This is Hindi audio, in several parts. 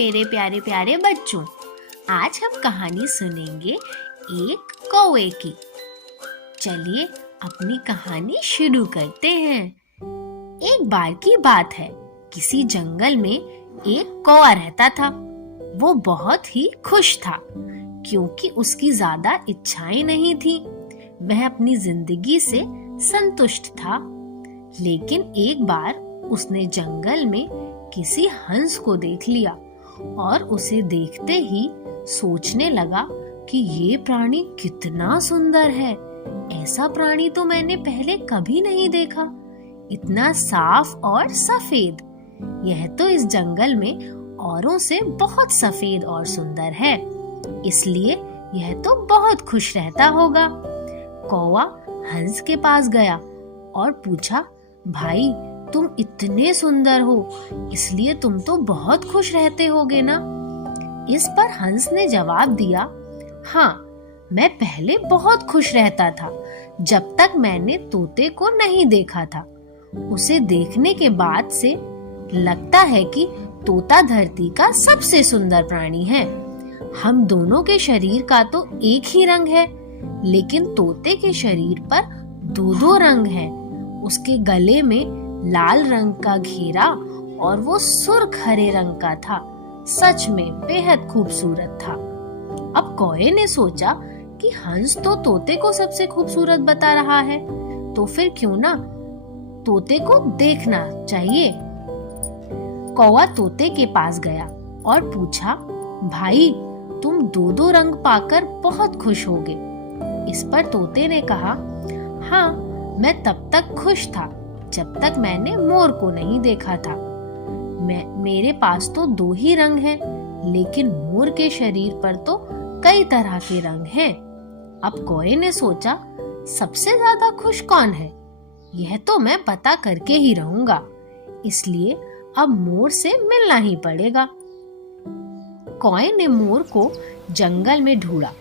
मेरे प्यारे प्यारे बच्चों, आज हम कहानी सुनेंगे एक कौवे की। चलिए अपनी कहानी शुरू करते हैं। एक बार की बात है, किसी जंगल में एक कौवा रहता था। वो बहुत ही खुश था क्योंकि उसकी ज्यादा इच्छाएं नहीं थी। वह अपनी जिंदगी से संतुष्ट था। लेकिन एक बार उसने जंगल में किसी हंस को देख लिया और उसे देखते ही सोचने लगा कि ये प्राणी कितना सुंदर है। ऐसा प्राणी तो मैंने पहले कभी नहीं देखा, इतना साफ और सफेद। यह तो इस जंगल में औरों से बहुत सफेद और सुंदर है, इसलिए यह तो बहुत खुश रहता होगा। कौवा हंस के पास गया और पूछा, भाई तुम इतने सुंदर हो, इसलिए तुम तो बहुत खुश रहते होगे ना? इस पर हंस ने जवाब दिया, हाँ, मैं पहले बहुत खुश रहता था जब तक मैंने तोते को नहीं देखा था। उसे देखने के बाद से लगता है कि तोता धरती का सबसे सुंदर प्राणी है। हम दोनों के शरीर का तो एक ही रंग है, लेकिन तोते के शरीर पर दो दो रंग हैं। उसके गले में लाल रंग का घेरा और वो सुर्ख हरे रंग का था। सच में बेहद खूबसूरत था। अब कौवे ने सोचा कि हंस तो तोते को सबसे खूबसूरत बता रहा है, तो फिर क्यों ना तोते को देखना चाहिए। कौवा तोते के पास गया और पूछा, भाई तुम दो दो रंग पाकर बहुत खुश होगे। इस पर तोते ने कहा, हाँ, मैं तब तक खुश था जब तक मैंने मोर को नहीं देखा था। मेरे पास तो दो ही रंग हैं, लेकिन मोर के शरीर पर तो कई तरह के रंग हैं। अब कौवे ने सोचा, सबसे ज्यादा खुश कौन है, यह तो मैं पता करके ही रहूंगा। इसलिए अब मोर से मिलना ही पड़ेगा। कौवे ने मोर को जंगल में ढूंढा,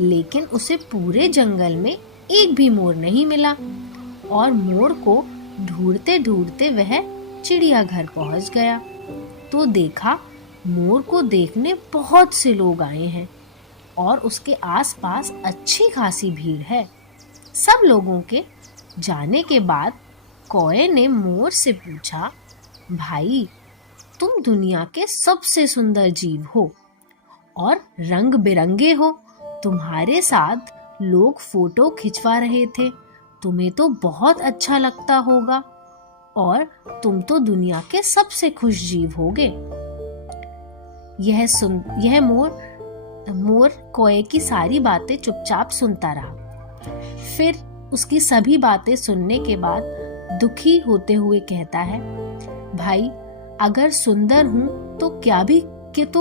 लेकिन उसे पूरे जंगल में एक भी मोर नहीं मिला। और मोर को ढूंढते ढूंढते वह चिड़ियाघर पहुंच गया तो देखा मोर को देखने बहुत से लोग आए हैं और उसके आसपास अच्छी खासी भीड़ है। सब लोगों के जाने के बाद कौवे ने मोर से पूछा, भाई तुम दुनिया के सबसे सुंदर जीव हो और रंग बिरंगे हो। तुम्हारे साथ लोग फोटो खिंचवा रहे थे, तुम्हें तो बहुत अच्छा लगता होगा और तुम तो दुनिया के सबसे खुश जीव होगे। यह मोर कौवे की सारी बातें चुपचाप सुनता रहा। फिर उसकी सभी बातें सुनने के बाद दुखी होते हुए कहता है, भाई अगर सुंदर हूँ तो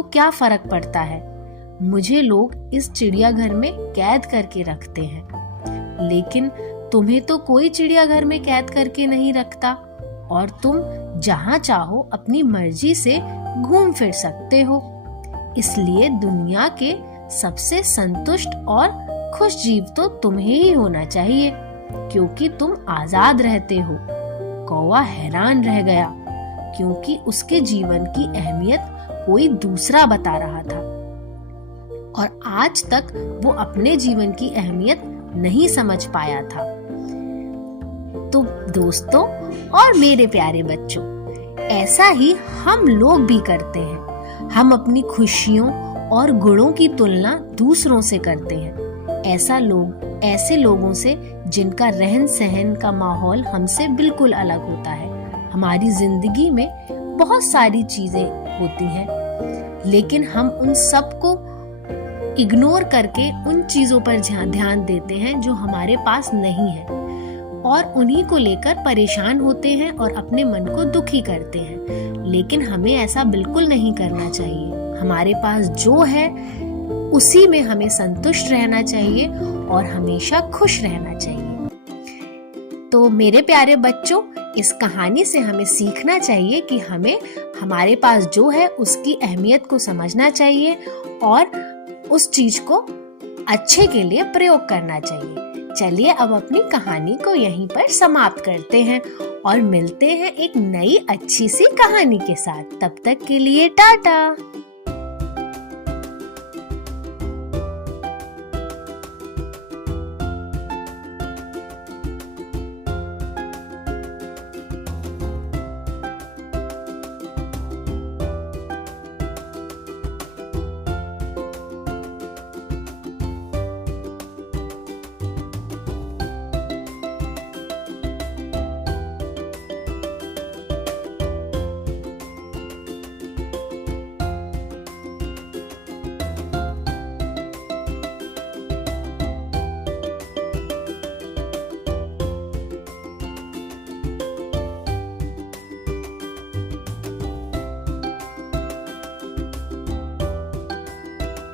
क्या फर्क पड़ता है। मुझे लोग इस चिड़ियाघर में कैद करके रखते हैं, लेकिन तुम्हें तो कोई चिड़ियाघर में कैद करके नहीं रखता और तुम जहाँ चाहो अपनी मर्जी से घूम फिर सकते हो। इसलिए दुनिया के सबसे संतुष्ट और खुश जीव तो तुम्हें ही होना चाहिए, क्योंकि तुम आजाद रहते हो। कौवा हैरान रह गया क्योंकि उसके जीवन की अहमियत कोई दूसरा बता रहा था और आज तक वो अपने जीवन की अहमियत नहीं समझ पाया था। तो दोस्तों और मेरे प्यारे बच्चों, ऐसा ही हम लोग भी करते हैं। हम अपनी खुशियों और गुणों की तुलना दूसरों से करते हैं। ऐसे लोगों से जिनका रहन सहन का माहौल हमसे बिल्कुल अलग होता है। हमारी जिंदगी में बहुत सारी चीजें होती हैं, लेकिन हम उन सब को इग्नोर करके उन चीजों पर ध्यान देते हैं जो हमारे पास नहीं है और उन्हीं को लेकर परेशान होते हैं और अपने मन को दुखी करते हैं। लेकिन हमें ऐसा बिल्कुल नहीं करना चाहिए। हमारे पास जो है उसी में हमें संतुष्ट रहना चाहिए और हमेशा खुश रहना चाहिए। तो मेरे प्यारे बच्चों, इस कहानी से हमें सीखना चाहिए कि हमें हमारे पास जो है उसकी अहमियत को समझना चाहिए और उस चीज को अच्छे के लिए प्रयोग करना चाहिए। चलिए अब अपनी कहानी को यहीं पर समाप्त करते हैं और मिलते हैं एक नई अच्छी सी कहानी के साथ। तब तक के लिए टाटा।